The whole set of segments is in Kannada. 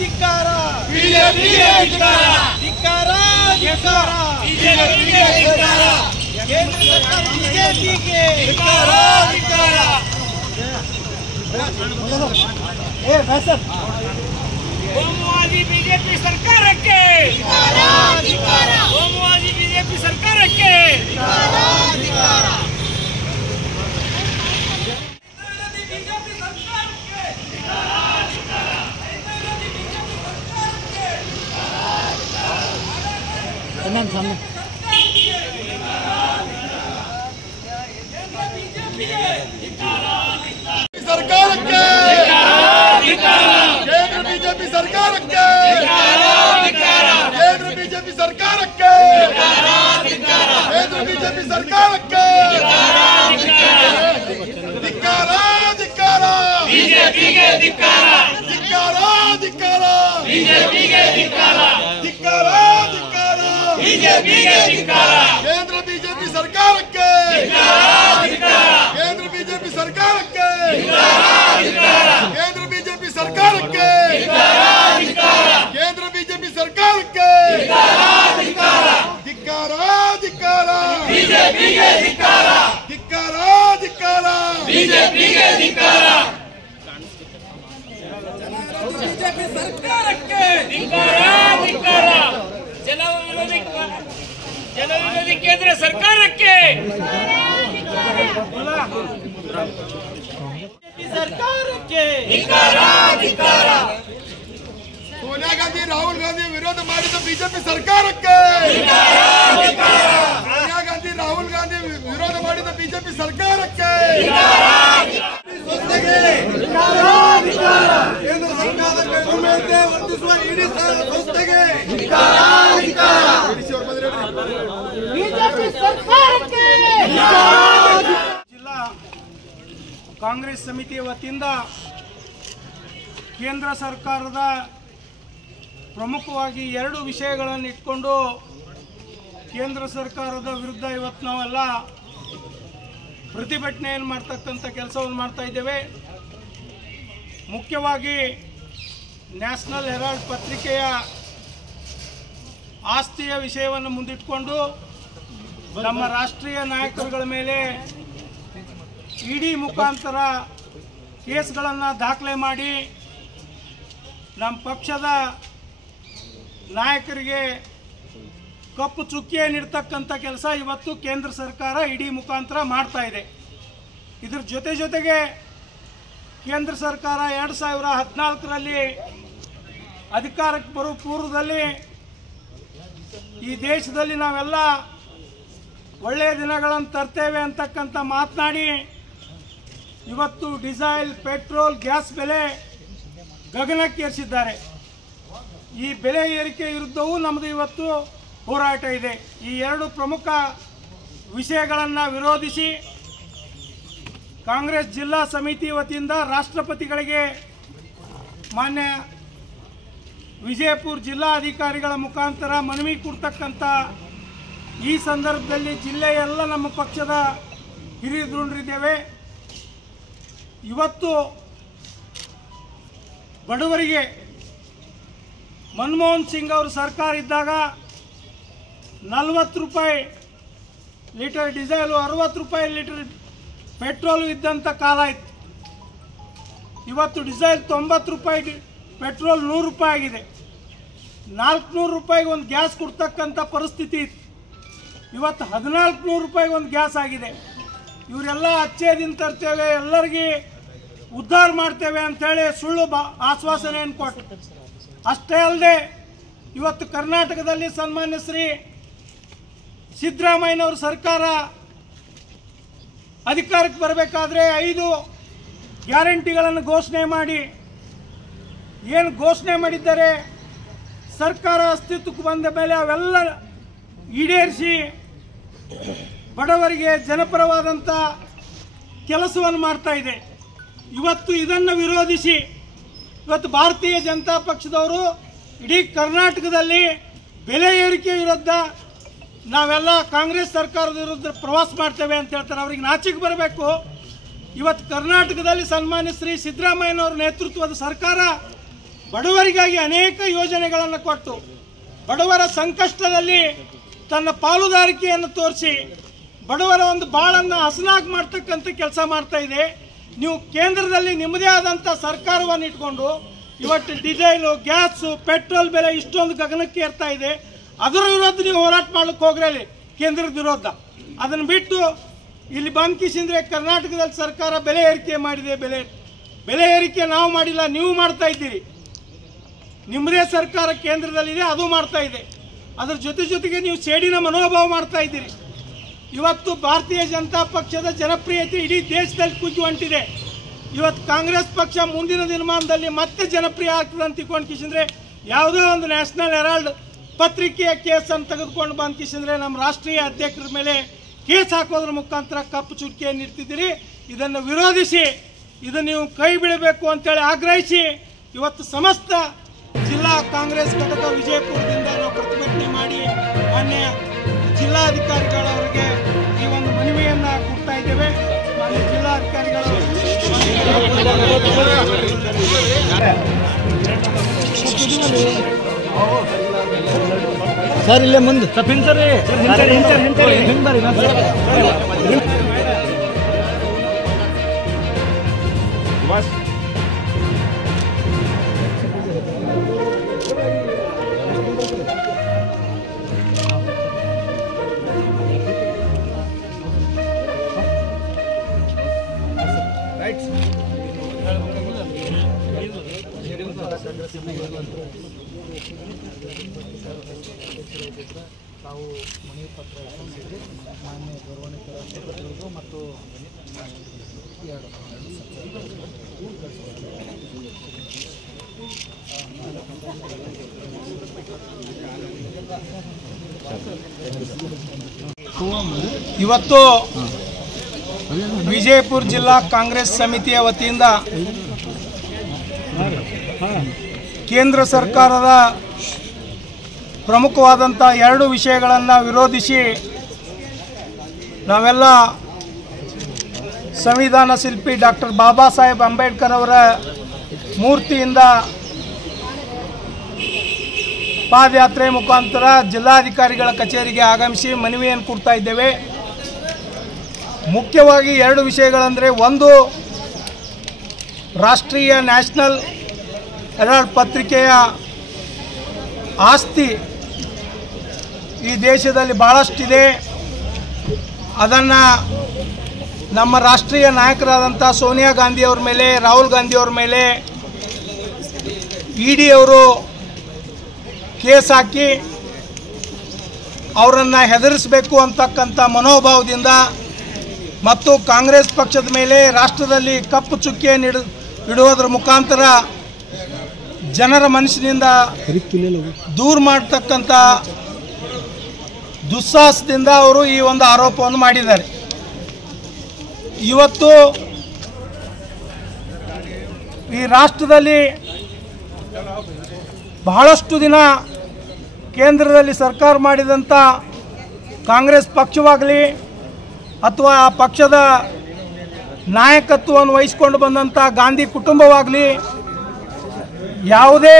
ಧಿಕ್ಕಾರ ಬಿಜೆಪಿಗೆ ಧಿಕ್ಕಾರ ಧಿಕ್ಕಾರ ಧಿಕ್ಕಾರ ಬಿಜೆಪಿಗೆ ಧಿಕ್ಕಾರ ಕೇಂದ್ರ ಸರ್ಕಾರ ಬಿಜೆಪಿಗೆ ಧಿಕ್ಕಾರ ಧಿಕ್ಕಾರ ಕೋಮುವಾದಿ ಬಿಜೆಪಿ ಸರ್ಕಾರಕ್ಕೆ ಕೋಮುವಾದಿ ಬಿಜೆಪಿ ಸರ್ಕಾರಕ್ಕೆ ಸರ್ಕಾರಕ್ಕೆ ಕೇಂದ್ರ ಬಿಜೆಪಿ ಸರ್ಕಾರಕ್ಕೆ ಕೇಂದ್ರ ಬಿಜೆಪಿ ಸರ್ಕಾರಕ್ಕೆ ಕೇಂದ್ರ ಬಿಜೆಪಿ ಸರ್ಕಾರಕ್ಕೆ ಧಿಕ್ಕಾರ ಧಿಕ್ಕಾರ ಬಿಜೆಪಿಗೆ ಧಿಕ್ಕಾರ ಧಿಕ್ಕಾರ ಧಿಕ್ಕಾರ ಬಿಜೆಪಿಗೆ ಧಿಕ್ಕಾರ ಧಿಕ್ಕಾರ ಧಿಕ್ಕಾರ ಬಿಜೆಪಿಗೆ ಧಿಕ್ಕಾರ ಕೇಂದ್ರ ಬಿಜೆಪಿ ಸರ್ಕಾರಕ್ಕೆ ಕೇಂದ್ರ ಬಿಜೆಪಿ ಸರ್ಕಾರಕ್ಕೆ ಕೇಂದ್ರ ಬಿಜೆಪಿ ಸರ್ಕಾರಕ್ಕೆ ಕೇಂದ್ರ ಬಿಜೆಪಿ ಸರ್ಕಾರಕ್ಕೆ ಧಿಕ್ಕಾರ ಧಿಕ್ಕಾರ ಬಿಜೆಪಿಗೆ ಧಿಕ್ಕಾರ ಧಿಕ್ಕಾರ ಧಿಕ್ಕಾರ ಬಿಜೆಪಿಗೆ ಧಿಕ್ಕಾರ ಬಿಜೆಪಿ ಸರ್ಕಾರಕ್ಕೆ ಧಿಕ್ಕಾರ ಧಿಕ್ಕಾರ ಜನವಿರೋಧಿ ಕೇಂದ್ರ ಸರ್ಕಾರಕ್ಕೆ ಸರ್ಕಾರಕ್ಕೆ ಧಿಕ್ಕಾರ ಧಿಕ್ಕಾರ ಸೋನಿಯಾ ಗಾಂಧಿ ರಾಹುಲ್ ಗಾಂಧಿ ವಿರೋಧ ಮಾಡಿದ ಬಿಜೆಪಿ ಸರ್ಕಾರಕ್ಕೆ ಸೋನಿಯಾ ಗಾಂಧಿ ರಾಹುಲ್ ಗಾಂಧಿ ವಿರೋಧ ಮಾಡಿದ ಬಿಜೆಪಿ ಸರ್ಕಾರಕ್ಕೆ ಕೇಂದ್ರ ಸರ್ಕಾರಕ್ಕೆ ವಿರುದ್ಧ ವರ್ತಿಸುವ ಇಡೀ ಸಂಸ್ಥೆಗೆ ಜಿಲ್ಲಾ ಕಾಂಗ್ರೆಸ್ ಸಮಿತಿಯ ವತಿಯಿಂದ ಕೇಂದ್ರ ಸರ್ಕಾರದ ಪ್ರಮುಖವಾಗಿ ಎರಡು ವಿಷಯಗಳನ್ನು ಇಟ್ಕೊಂಡು ಕೇಂದ್ರ ಸರ್ಕಾರದ ವಿರುದ್ಧ ಇವತ್ತು ನಾವೆಲ್ಲ ಪ್ರತಿಭಟನೆಯನ್ನು ಮಾಡ್ತಕ್ಕಂಥ ಕೆಲಸವನ್ನು ಮಾಡ್ತಾ ಇದ್ದೇವೆ. ಮುಖ್ಯವಾಗಿ ನ್ಯಾಷನಲ್ ಹೆರಾಲ್ಡ್ ಪತ್ರಿಕೆಯ ಆಸ್ತಿಯ ವಿಷಯವನ್ನು ಮುಂದಿಟ್ಕೊಂಡು ನಮ್ಮ ರಾಷ್ಟ್ರೀಯ ನಾಯಕರುಗಳ ಮೇಲೆ ಇಡಿ ಮುಖಾಂತರ ಕೇಸ್ಗಳನ್ನು ದಾಖಲೆ ಮಾಡಿ ನಮ್ಮ ಪಕ್ಷದ ನಾಯಕರಿಗೆ ಕಪ್ಪು ಚುಕ್ಕಿಯನ್ನಿಡ್ತಕ್ಕಂಥ ಕೆಲಸ ಇವತ್ತು ಕೇಂದ್ರ ಸರ್ಕಾರ ಇಡಿ ಮುಖಾಂತರ ಮಾಡ್ತಾ ಇದೆ. ಇದ್ರ ಜೊತೆಗೆ ಕೇಂದ್ರ ಸರ್ಕಾರ 2014ರಲ್ಲಿ ಅಧಿಕಾರಕ್ಕೆ ಬರೋ ಪೂರ್ವದಲ್ಲಿ ಈ ದೇಶದಲ್ಲಿ ನಾವೆಲ್ಲ ಒಳ್ಳೆಯ ದಿನಗಳನ್ನು ತರ್ತೇವೆ ಅಂತಕ್ಕಂಥ ಮಾತನಾಡಿ ಇವತ್ತು ಡೀಸೆಲ್ ಪೆಟ್ರೋಲ್ ಗ್ಯಾಸ್ ಬೆಲೆ ಗಗನಕ್ಕೇರಿಸಿದ್ದಾರೆ. ಈ ಬೆಲೆ ಏರಿಕೆ ವಿರುದ್ಧವೂ ನಮ್ಮದು ಇವತ್ತು ಹೋರಾಟ ಇದೆ. ಈ ಎರಡು ಪ್ರಮುಖ ವಿಷಯಗಳನ್ನು ವಿರೋಧಿಸಿ ಕಾಂಗ್ರೆಸ್ ಜಿಲ್ಲಾ ಸಮಿತಿ ವತಿಯಿಂದ ರಾಷ್ಟ್ರಪತಿಗಳಿಗೆ ಮಾನ್ಯ ವಿಜಯಪುರ ಜಿಲ್ಲಾಧಿಕಾರಿಗಳ ಮುಖಾಂತರ ಮನವಿ ಕೊಡ್ತಕ್ಕಂಥ ಈ ಸಂದರ್ಭದಲ್ಲಿ ಜಿಲ್ಲೆಯೆಲ್ಲ ನಮ್ಮ ಪಕ್ಷದ ಹಿರಿಯ ಧುರೀಣರಿದ್ದೇವೆ. ಇವತ್ತು ಬಡವರಿಗೆ ಮನಮೋಹನ್ ಸಿಂಗ್ ಅವರು ಸರ್ಕಾರ ಇದ್ದಾಗ 40 ರೂಪಾಯಿ ಲೀಟರ್ ಡೀಸೆಲು, 60 ರೂಪಾಯಿ ಲೀಟರ್ ಪೆಟ್ರೋಲು ಇದ್ದಂಥ ಕಾಲ ಇತ್ತು. ಇವತ್ತು ಡೀಸೆಲ್ 90 ರೂಪಾಯಿ, ಪೆಟ್ರೋಲ್ 100 ರೂಪಾಯಿ ಆಗಿದೆ. 400 ರೂಪಾಯಿಗೆ ಒಂದು ಗ್ಯಾಸ್ ಕೊಡ್ತಕ್ಕಂಥ ಪರಿಸ್ಥಿತಿ ಇತ್ತು. ಇವತ್ತು 1400 ರೂಪಾಯಿಗೆ ಒಂದು ಗ್ಯಾಸ್ ಆಗಿದೆ. ಇವರೆಲ್ಲ ಅಚ್ಚೇದಿನ ತರ್ತೇವೆ, ಎಲ್ಲರಿಗೆ ಉದ್ಧಾರ ಮಾಡ್ತೇವೆ ಅಂಥೇಳಿ ಸುಳ್ಳು ಆಶ್ವಾಸನೆಯನ್ನು ಕೊಟ್ಟು, ಅಷ್ಟೇ ಅಲ್ಲದೆ ಇವತ್ತು ಕರ್ನಾಟಕದಲ್ಲಿ ಸನ್ಮಾನ್ಯ ಶ್ರೀ ಸಿದ್ದರಾಮಯ್ಯನವ್ರ ಸರ್ಕಾರ ಅಧಿಕಾರಕ್ಕೆ ಬರಬೇಕಾದ್ರೆ 5 ಗ್ಯಾರಂಟಿಗಳನ್ನು ಘೋಷಣೆ ಮಾಡಿ ಏನು ಘೋಷಣೆ ಮಾಡಿದ್ದಾರೆ, ಸರ್ಕಾರ ಅಸ್ತಿತ್ವಕ್ಕೆ ಬಂದ ಮೇಲೆ ಅವೆಲ್ಲ ಈಡೇರಿಸಿ ಬಡವರಿಗೆ ಜನಪರವಾದಂಥ ಕೆಲಸವನ್ನು ಮಾಡ್ತಾ ಇದೆ. ಇವತ್ತು ಇದನ್ನು ವಿರೋಧಿಸಿ ಇವತ್ತು ಭಾರತೀಯ ಜನತಾ ಪಕ್ಷದವರು ಇಡೀ ಕರ್ನಾಟಕದಲ್ಲಿ ಬೆಲೆ ಏರಿಕೆ ವಿರುದ್ಧ ನಾವೆಲ್ಲ ಕಾಂಗ್ರೆಸ್ ಸರ್ಕಾರದ ವಿರುದ್ಧ ಪ್ರವಾಸ ಮಾಡ್ತೇವೆ ಅಂತ ಹೇಳ್ತಾರೆ. ಅವ್ರಿಗೆ ನಾಚಿಕೆ ಬರಬೇಕು. ಇವತ್ತು ಕರ್ನಾಟಕದಲ್ಲಿ ಸನ್ಮಾನ್ಯ ಶ್ರೀ ಸಿದ್ದರಾಮಯ್ಯನವರ ನೇತೃತ್ವದ ಸರ್ಕಾರ ಬಡವರಿಗಾಗಿ ಅನೇಕ ಯೋಜನೆಗಳನ್ನು ಕೊಟ್ಟು ಬಡವರ ಸಂಕಷ್ಟದಲ್ಲಿ ತನ್ನ ಪಾಲುದಾರಿಕೆಯನ್ನು ತೋರಿಸಿ ಬಡವರ ಒಂದು ಬಾಳನ್ನು ಹಸನಾಗಿ ಮಾಡ್ತಕ್ಕಂಥ ಕೆಲಸ ಮಾಡ್ತಾ ಇದೆ. ನೀವು ಕೇಂದ್ರದಲ್ಲಿ ನಿಮ್ಮದೇ ಆದಂಥ ಸರ್ಕಾರವನ್ನು ಇಟ್ಕೊಂಡು ಇವತ್ತು ಡೀಸೆಲು, ಗ್ಯಾಸು, ಪೆಟ್ರೋಲ್ ಬೆಲೆ ಇಷ್ಟೊಂದು ಗಗನಕ್ಕೆ ಏರ್ತಾ ಇದೆ. ಅದರ ವಿರುದ್ಧ ನೀವು ಹೋರಾಟ ಮಾಡ್ಲಿಕ್ಕೆ ಹೋಗ್ರಲ್ಲಿ ಕೇಂದ್ರದ ವಿರೋಧ. ಅದನ್ನು ಬಿಟ್ಟು ಇಲ್ಲಿ ಬಂದು ಕಿಸಿಂದ್ರೆ ಕರ್ನಾಟಕದಲ್ಲಿ ಸರ್ಕಾರ ಬೆಲೆ ಏರಿಕೆ ಮಾಡಿದೆ. ಬೆಲೆ ಏರಿಕೆ ನಾವು ಮಾಡಿಲ್ಲ, ನೀವು ಮಾಡ್ತಾ ಇದ್ದೀರಿ. ನಿಮ್ಮದೇ ಸರ್ಕಾರ ಕೇಂದ್ರದಲ್ಲಿದೆ, ಅದು ಮಾಡ್ತಾ ಇದೆ. ಅದರ ಜೊತೆಗೆ ನೀವು ಸೇಡಿನ ಮನೋಭಾವ ಮಾಡ್ತಾ ಇದ್ದೀರಿ. ಇವತ್ತು ಭಾರತೀಯ ಜನತಾ ಪಕ್ಷದ ಜನಪ್ರಿಯತೆ ಇಡೀ ದೇಶದಲ್ಲಿ ಕುಗ್ಗಿ ಹೊಂಟಿದೆ. ಇವತ್ತು ಕಾಂಗ್ರೆಸ್ ಪಕ್ಷ ಮುಂದಿನ ದಿನಮಾನದಲ್ಲಿ ಮತ್ತೆ ಜನಪ್ರಿಯ ಆಗ್ತದೆ ಅಂತ ತಿಳ್ಕೊಂಡು ಕಿಸಿಂದ್ರೆ ಯಾವುದೋ ಒಂದು ನ್ಯಾಷನಲ್ ಹೆರಾಲ್ಡ್ ಪತ್ರಿಕೆಯ ಕೇಸನ್ನು ತೆಗೆದುಕೊಂಡು ಬಂದು ಕಿಸಿಂದ್ರೆ ನಮ್ಮ ರಾಷ್ಟ್ರೀಯ ಅಧ್ಯಕ್ಷರ ಮೇಲೆ ಕೇಸ್ ಹಾಕೋದ್ರ ಮುಖಾಂತರ ಕಪ್ಪು ಚುಕ್ಕಿಯನ್ನು ಇಡ್ತಿದ್ದೀರಿ. ಇದನ್ನು ವಿರೋಧಿಸಿ ಇದನ್ನು ನೀವು ಕೈ ಬಿಡಬೇಕು ಅಂತೇಳಿ ಆಗ್ರಹಿಸಿ ಇವತ್ತು ಸಮಸ್ತ ಜಿಲ್ಲಾ ಕಾಂಗ್ರೆಸ್ ಘಟಕ ವಿಜಯಪುರದಿಂದ ನಾವು ಪ್ರತಿಭಟನೆ ಮಾಡಿ ಮಾನ್ಯ ಜಿಲ್ಲಾಧಿಕಾರಿಗಳವರಿಗೆ ಈ ಒಂದು ಮನವಿಯನ್ನು ಕೊಡ್ತಾ ಇದ್ದೇವೆ. ಮಾನ್ಯ ಜಿಲ್ಲಾಧಿಕಾರಿಗಳು ಸರ್ ಇಲ್ಲೇ ಮುಂದೆ ಹಿಂಬರಿ ತಾವು ಮನವಿ ಪತ್ರ ಸಲ್ಲಿಸಿದ್ರಿ ಮಾನ್ಯ ಗೌರವಾನ್ವಿತ ರಾಷ್ಟ್ರಪತಿಗಳಿಗೂ ಮತ್ತು ಇವತ್ತು ವಿಜಯಪುರ ಜಿಲ್ಲಾ ಕಾಂಗ್ರೆಸ್ ಸಮಿತಿಯ ವತಿಯಿಂದ ಕೇಂದ್ರ ಸರ್ಕಾರದ ಪ್ರಮುಖವಾದಂಥ 2 ವಿಷಯಗಳನ್ನು ವಿರೋಧಿಸಿ ನಾವೆಲ್ಲ ಸಂವಿಧಾನ ಶಿಲ್ಪಿ ಡಾಕ್ಟರ್ ಬಾಬಾ ಸಾಹೇಬ್ ಅಂಬೇಡ್ಕರ್ ಅವರ ಮೂರ್ತಿಯಿಂದ ಪಾದಯಾತ್ರೆ ಮುಖಾಂತರ ಜಿಲ್ಲಾಧಿಕಾರಿಗಳ ಕಚೇರಿಗೆ ಆಗಮಿಸಿ ಮನವಿಯನ್ನು ಕೊಡ್ತಾ ಇದ್ದೇವೆ. ಮುಖ್ಯವಾಗಿ 2 ವಿಷಯಗಳಂದರೆ, ಒಂದು ರಾಷ್ಟ್ರೀಯ ನ್ಯಾಷನಲ್ ಹೆರಾಲ್ಡ್ ಪತ್ರಿಕೆಯ ಆಸ್ತಿ ಈ ದೇಶದಲ್ಲಿ ಭಾಳಷ್ಟಿದೆ. ಅದನ್ನು ನಮ್ಮ ರಾಷ್ಟ್ರೀಯ ನಾಯಕರಾದಂಥ ಸೋನಿಯಾ ಗಾಂಧಿಯವ್ರ ಮೇಲೆ, ರಾಹುಲ್ ಗಾಂಧಿಯವ್ರ ಮೇಲೆ ಇಡಿ ಅವರು ಕೇಸ್ ಹಾಕಿ ಅವರನ್ನು ಹೆದರಿಸಬೇಕು ಅಂತಕ್ಕಂಥ ಮನೋಭಾವದಿಂದ ಮತ್ತು ಕಾಂಗ್ರೆಸ್ ಪಕ್ಷದ ಮೇಲೆ ರಾಷ್ಟ್ರದಲ್ಲಿ ಕಪ್ಪು ಚುಕ್ಕಿಯನ್ನು ಇಡುವುದರ ಮುಖಾಂತರ ಜನರ ಮನಸ್ಸಿನಿಂದ ದೂರ ಮಾಡತಕ್ಕಂಥ ದುಸ್ಸಾಹಸದಿಂದ ಅವರು ಈ ಒಂದು ಆರೋಪವನ್ನು ಮಾಡಿದ್ದಾರೆ. ಇವತ್ತು ಈ ರಾಷ್ಟ್ರದಲ್ಲಿ ಬಹಳಷ್ಟು ದಿನ ಕೇಂದ್ರದಲ್ಲಿ ಸರ್ಕಾರ ಮಾಡಿದಂಥ ಕಾಂಗ್ರೆಸ್ ಪಕ್ಷವಾಗಲಿ ಅಥವಾ ಆ ಪಕ್ಷದ ನಾಯಕತ್ವವನ್ನು ವಹಿಸಿಕೊಂಡು ಬಂದಂಥ ಗಾಂಧಿ ಕುಟುಂಬವಾಗಲಿ ಯಾವುದೇ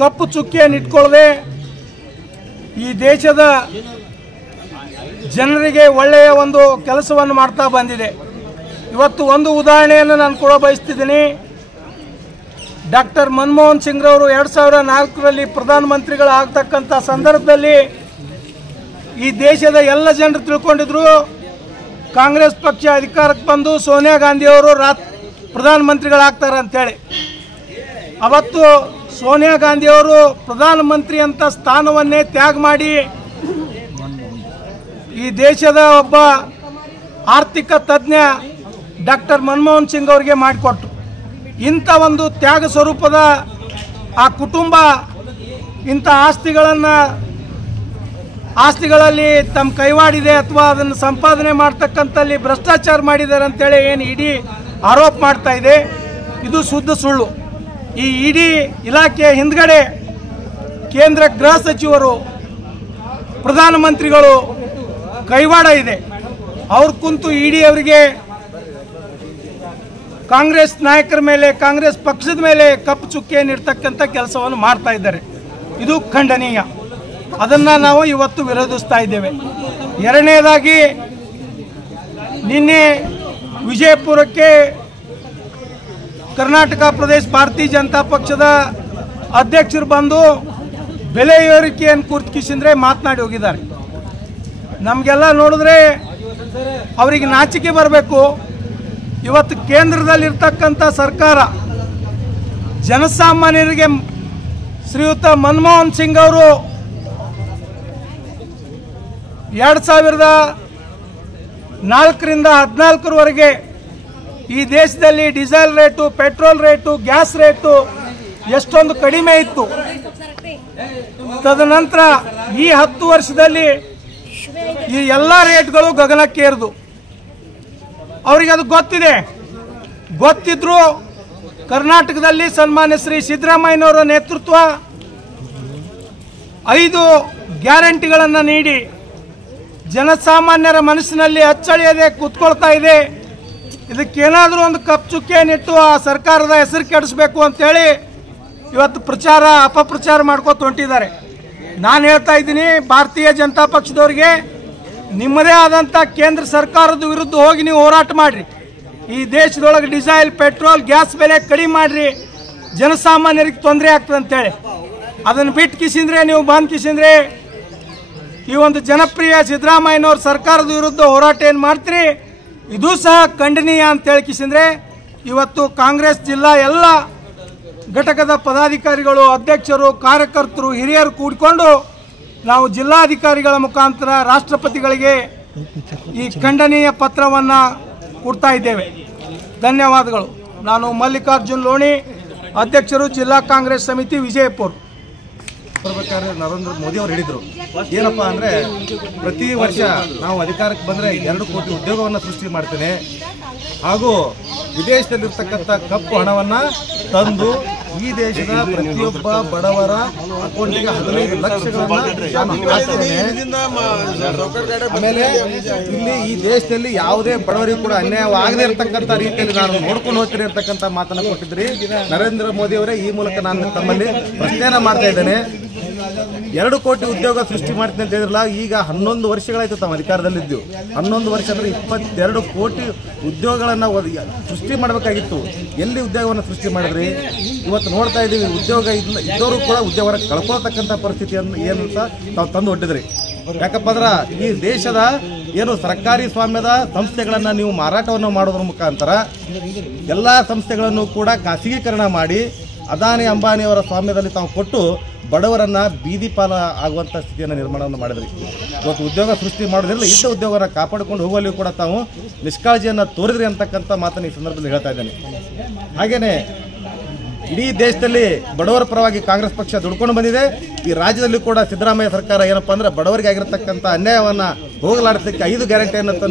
ಕಪ್ಪು ಚುಕ್ಕಿಯನ್ನು ಇಟ್ಕೊಳ್ಳದೆ ಈ ದೇಶದ ಜನರಿಗೆ ಒಳ್ಳೆಯ ಒಂದು ಕೆಲಸವನ್ನು ಮಾಡ್ತಾ ಬಂದಿದೆ. ಇವತ್ತು ಒಂದು ಉದಾಹರಣೆಯನ್ನು ನಾನು ಕೂಡ ಬಯಸ್ತಿದ್ದೀನಿ. ಡಾಕ್ಟರ್ ಮನಮೋಹನ್ ಸಿಂಗ್ರವರು 2004ರಲ್ಲಿ ಪ್ರಧಾನಮಂತ್ರಿಗಳಾಗ್ತಕ್ಕಂಥ ಸಂದರ್ಭದಲ್ಲಿ ಈ ದೇಶದ ಎಲ್ಲ ಜನರು ತಿಳ್ಕೊಂಡಿದ್ರು ಕಾಂಗ್ರೆಸ್ ಪಕ್ಷ ಅಧಿಕಾರಕ್ಕೆ ಬಂದು ಸೋನಿಯಾ ಗಾಂಧಿಯವರು ಪ್ರಧಾನಮಂತ್ರಿಗಳಾಗ್ತಾರೆ ಅಂಥೇಳಿ. ಅವತ್ತು ಸೋನಿಯಾ ಗಾಂಧಿಯವರು ಪ್ರಧಾನಮಂತ್ರಿ ಅಂತ ಸ್ಥಾನವನ್ನೇ ತ್ಯಾಗ ಮಾಡಿ ಈ ದೇಶದ ಒಬ್ಬ ಆರ್ಥಿಕ ತಜ್ಞ ಡಾಕ್ಟರ್ ಮನಮೋಹನ್ ಸಿಂಗ್ ಅವರಿಗೆ ಮಾಡಿಕೊಟ್ರು. ಇಂಥ ಒಂದು ತ್ಯಾಗ ಸ್ವರೂಪದ ಆ ಕುಟುಂಬ ಇಂಥ ಆಸ್ತಿಗಳಲ್ಲಿ ತಮ್ಮ ಕೈವಾಡಿದೆ ಅಥವಾ ಅದನ್ನು ಸಂಪಾದನೆ ಮಾಡ್ತಕ್ಕಂಥಲ್ಲಿ ಭ್ರಷ್ಟಾಚಾರ ಮಾಡಿದ್ದಾರೆ ಅಂತೇಳಿ ಏನು ಇಡಿ ಆರೋಪ ಮಾಡ್ತಾ ಇದೆ, ಇದು ಶುದ್ಧ ಸುಳ್ಳು. ಈ ಇಡಿ ಇಲಾಖೆ ಹಿಂದ್ಗಡೆ ಕೇಂದ್ರ ಗೃಹ ಸಚಿವರು, ಪ್ರಧಾನಮಂತ್ರಿಗಳು ಕೈವಾಡ ಇದೆ. ಅವ್ರು ಕುಂತು ಇಡಿ ಅವರಿಗೆ ಕಾಂಗ್ರೆಸ್ ನಾಯಕರ ಮೇಲೆ, ಕಾಂಗ್ರೆಸ್ ಪಕ್ಷದ ಮೇಲೆ ಕಪ್ಪು ಚುಕ್ಕಿಯನ್ನು ಇಡ್ತಕ್ಕಂಥ ಕೆಲಸವನ್ನು ಮಾಡ್ತಾ ಇದ್ದಾರೆ. ಇದು ಖಂಡನೀಯ. ಅದನ್ನು ನಾವು ಇವತ್ತು ವಿರೋಧಿಸ್ತಾ ಇದ್ದೇವೆ. ಎರಡನೇದಾಗಿ, ನಿನ್ನೆ ವಿಜಯಪುರಕ್ಕೆ ಕರ್ನಾಟಕ ಪ್ರದೇಶ ಭಾರತೀಯ ಜನತಾ ಪಕ್ಷದ ಅಧ್ಯಕ್ಷರು ಬಂದು ಬೆಲೆ ಏರಿಕೆಯನ್ನು ಕುರಿತುಕಿಸಿದ್ರೆ ಮಾತನಾಡಿ ಹೋಗಿದ್ದಾರೆ. ನಮಗೆಲ್ಲ ನೋಡಿದ್ರೆ ಅವರಿಗೆ ನಾಚಿಕೆ ಬರಬೇಕು. ಇವತ್ತು ಕೇಂದ್ರದಲ್ಲಿರ್ತಕ್ಕಂಥ ಸರ್ಕಾರ ಜನಸಾಮಾನ್ಯರಿಗೆ ಶ್ರೀಯುತ ಮನಮೋಹನ್ ಸಿಂಗ್ ಅವರು 2004ರಿಂದ 2014ರವರೆಗೆ ಈ ದೇಶದಲ್ಲಿ diesel rate, petrol rate, gas rate ಎಷ್ಟೊಂದು ಕಡಿಮೆ ಇತ್ತು. ತದನಂತರ ಈ 10 ವರ್ಷದಲ್ಲಿ ಈ ಎಲ್ಲ ರೇಟ್ಗಳು ಗಗನಕ್ಕೇರಿದು. ಅವರಿಗೆ ಅದು ಗೊತ್ತಿದ್ರು ಕರ್ನಾಟಕದಲ್ಲಿ ಸನ್ಮಾನ್ಯ ಶ್ರೀ ಸಿದ್ದರಾಮಯ್ಯನವರ ನೇತೃತ್ವ 5 ಗ್ಯಾರಂಟಿಗಳನ್ನು ನೀಡಿ ಜನಸಾಮಾನ್ಯರ ಮನಸ್ಸಿನಲ್ಲಿ ಅಚ್ಚಳಿಯದೆ ಕೂತ್ಕೊಳ್ತಾ ಇದೆ. ಇದಕ್ಕೇನಾದರೂ ಒಂದು ಕಪ್ಪು ಚುಕ್ಕಿಯನ್ನಿಟ್ಟು ಆ ಸರ್ಕಾರದ ಹೆಸರು ಕೆಡಿಸಬೇಕು ಅಂತೇಳಿ ಇವತ್ತು ಅಪಪ್ರಚಾರ ಮಾಡ್ಕೋತ ಹೊಂಟಿದ್ದಾರೆ. ನಾನು ಹೇಳ್ತಾ ಇದ್ದೀನಿ, ಭಾರತೀಯ ಜನತಾ ಪಕ್ಷದವರಿಗೆ ನಿಮ್ಮದೇ ಆದಂಥ ಕೇಂದ್ರ ಸರ್ಕಾರದ ವಿರುದ್ಧ ಹೋಗಿ ನೀವು ಹೋರಾಟ ಮಾಡಿರಿ. ಈ ದೇಶದೊಳಗೆ ಡೀಸೆಲ್, ಪೆಟ್ರೋಲ್, ಗ್ಯಾಸ್ ಬೆಲೆ ಕಡಿಮೆ ಮಾಡಿರಿ, ಜನಸಾಮಾನ್ಯರಿಗೆ ತೊಂದರೆ ಆಗ್ತದೆ ಅಂತೇಳಿ. ಅದನ್ನು ಬಿಟ್ಟು ಕಿಸಿಂದ್ರೆ, ನೀವು ಬಂದು ಕಿಸಿಂದ್ರೆ ಈ ಒಂದು ಜನಪ್ರಿಯ ಸಿದ್ದರಾಮಯ್ಯನವ್ರ ಸರ್ಕಾರದ ವಿರುದ್ಧ ಹೋರಾಟ ಏನು ಮಾಡ್ತೀರಿ, ಇದು ಸಹ ಖಂಡನೀಯ ಅಂತೇಳಿ ಕಿಸಿಂದ್ರೆ ಇವತ್ತು ಕಾಂಗ್ರೆಸ್ ಜಿಲ್ಲಾ ಎಲ್ಲ ಘಟಕದ ಪದಾಧಿಕಾರಿಗಳು, ಅಧ್ಯಕ್ಷರು, ಕಾರ್ಯಕರ್ತರು, ಹಿರಿಯರು ಕೂಡಿಕೊಂಡು ನಾವು ಜಿಲ್ಲಾಧಿಕಾರಿಗಳ ಮುಖಾಂತರ ರಾಷ್ಟ್ರಪತಿಗಳಿಗೆ ಈ ಖಂಡನೀಯ ಪತ್ರವನ್ನು ಕೊಡ್ತಾ ಇದ್ದೇವೆ. ಧನ್ಯವಾದಗಳು. ನಾನು ಮಲ್ಲಿಕಾರ್ಜುನ್ ಲೋಣಿ, ಅಧ್ಯಕ್ಷರು, ಜಿಲ್ಲಾ ಕಾಂಗ್ರೆಸ್ ಸಮಿತಿ, ವಿಜಯಪುರ. ಬರ್ಬೇಕಾದ್ರೆ ನರೇಂದ್ರ ಮೋದಿ ಅವರು ಹೇಳಿದರು ಏನಪ್ಪ ಅಂದರೆ, ಪ್ರತಿ ವರ್ಷ ನಾವು ಅಧಿಕಾರಕ್ಕೆ ಬಂದರೆ 2 ಕೋಟಿ ಉದ್ಯೋಗವನ್ನು ಸೃಷ್ಟಿ ಮಾಡ್ತೇನೆ, ಹಾಗೂ ವಿದೇಶದಲ್ಲಿರ್ತಕ್ಕಂಥ ಕಪ್ಪು ಹಣವನ್ನು ತಂದು ಈ ದೇಶದ ಪ್ರತಿಯೊಬ್ಬ ಬಡವರ ಅಕೌಂಟಿಗೆ 15 ಲಕ್ಷಗಳನ್ನು ಹಾಕ್ತೇನೆ. ಆಮೇಲೆ ಇಲ್ಲಿ ಈ ದೇಶದಲ್ಲಿ ಯಾವುದೇ ಬಡವರಿಗೂ ಕೂಡ ಅನ್ಯಾಯವಾಗದೇ ಇರತಕ್ಕಂಥ ರೀತಿಯಲ್ಲಿ ನಾನು ನೋಡ್ಕೊಂಡು ಹೋಗ್ತೀನಿ ಇರ್ತಕ್ಕಂಥ ಮಾತನ್ನು ಕೊಟ್ಟಿದ್ರಿ ನರೇಂದ್ರ ಮೋದಿ ಅವರೇ. ಈ ಮೂಲಕ ನಾನು ತಮ್ಮಲ್ಲಿ ಪ್ರಶ್ನೆಯನ್ನು ಮಾಡ್ತಾ ಇದ್ದೇನೆ. 2 ಕೋಟಿ ಉದ್ಯೋಗ ಸೃಷ್ಟಿ ಮಾಡ್ತೀನಿ ಅಂತ ಹೇಳಿದ್ರಲ್ಲ, ಈಗ 11 ವರ್ಷಗಳಾಯ್ತು ತಾವು ಅಧಿಕಾರದಲ್ಲಿದ್ದು. 11 ವರ್ಷ ಅಂದರೆ 22 ಕೋಟಿ ಉದ್ಯೋಗಗಳನ್ನು ಸೃಷ್ಟಿ ಮಾಡಬೇಕಾಗಿತ್ತು. ಎಲ್ಲಿ ಉದ್ಯೋಗವನ್ನು ಸೃಷ್ಟಿ ಮಾಡಿದ್ರಿ? ಇವತ್ತು ನೋಡ್ತಾ ಇದ್ದೀವಿ, ಉದ್ಯೋಗ ಇದ್ದವರು ಕೂಡ ಉದ್ಯೋಗವನ್ನು ಕಳ್ಕೊಳ್ತಕ್ಕಂಥ ಪರಿಸ್ಥಿತಿಯನ್ನು ಏನಂತ ತಾವು ತಂದು ಹೊಟ್ಟಿದ್ರಿ. ಯಾಕಪ್ಪ ಅಂದ್ರೆ ಈ ದೇಶದ ಏನು ಸರ್ಕಾರಿ ಸ್ವಾಮ್ಯದ ಸಂಸ್ಥೆಗಳನ್ನು ನೀವು ಮಾರಾಟವನ್ನು ಮಾಡೋದ್ರ ಮುಖಾಂತರ ಎಲ್ಲ ಸಂಸ್ಥೆಗಳನ್ನು ಕೂಡ ಖಾಸಗೀಕರಣ ಮಾಡಿ ಅದಾನಿ ಅಂಬಾನಿಯವರ ಸ್ವಾಮ್ಯದಲ್ಲಿ ತಾವು ಕೊಟ್ಟು ಬಡವರನ್ನು ಬೀದಿ ಪಾಲ ಆಗುವಂಥ ಸ್ಥಿತಿಯನ್ನು ನಿರ್ಮಾಣವನ್ನು ಮಾಡಿದ್ರಿ. ಇವತ್ತು ಉದ್ಯೋಗ ಸೃಷ್ಟಿ ಮಾಡೋದ್ರಿಂದ ಇದ್ದ ಉದ್ಯೋಗವನ್ನು ಕಾಪಾಡಿಕೊಂಡು ಹೋಗುವಲ್ಲಿಯೂ ಕೂಡ ತಾವು ನಿಷ್ಕಾಳಜಿಯನ್ನು ತೋರಿದ್ರಿ ಅಂತಕ್ಕಂಥ ಮಾತನ್ನು ಈ ಸಂದರ್ಭದಲ್ಲಿ ಹೇಳ್ತಾ ಇದ್ದೇನೆ. ಹಾಗೆಯೇ ಇಡೀ ದೇಶದಲ್ಲಿ ಬಡವರ ಪರವಾಗಿ ಕಾಂಗ್ರೆಸ್ ಪಕ್ಷ ದುಡ್ಕೊಂಡು ಬಂದಿದೆ. ಈ ರಾಜ್ಯದಲ್ಲಿ ಕೂಡ ಸಿದ್ದರಾಮಯ್ಯ ಸರ್ಕಾರ ಏನಪ್ಪ ಅಂದರೆ ಬಡವರಿಗೆ ಆಗಿರತಕ್ಕಂಥ ಅನ್ಯಾಯವನ್ನು ಹೋಗಲಾಡಿಸಲಿಕ್ಕೆ 5 ಗ್ಯಾರಂಟಿಯನ್ನು ತಂದು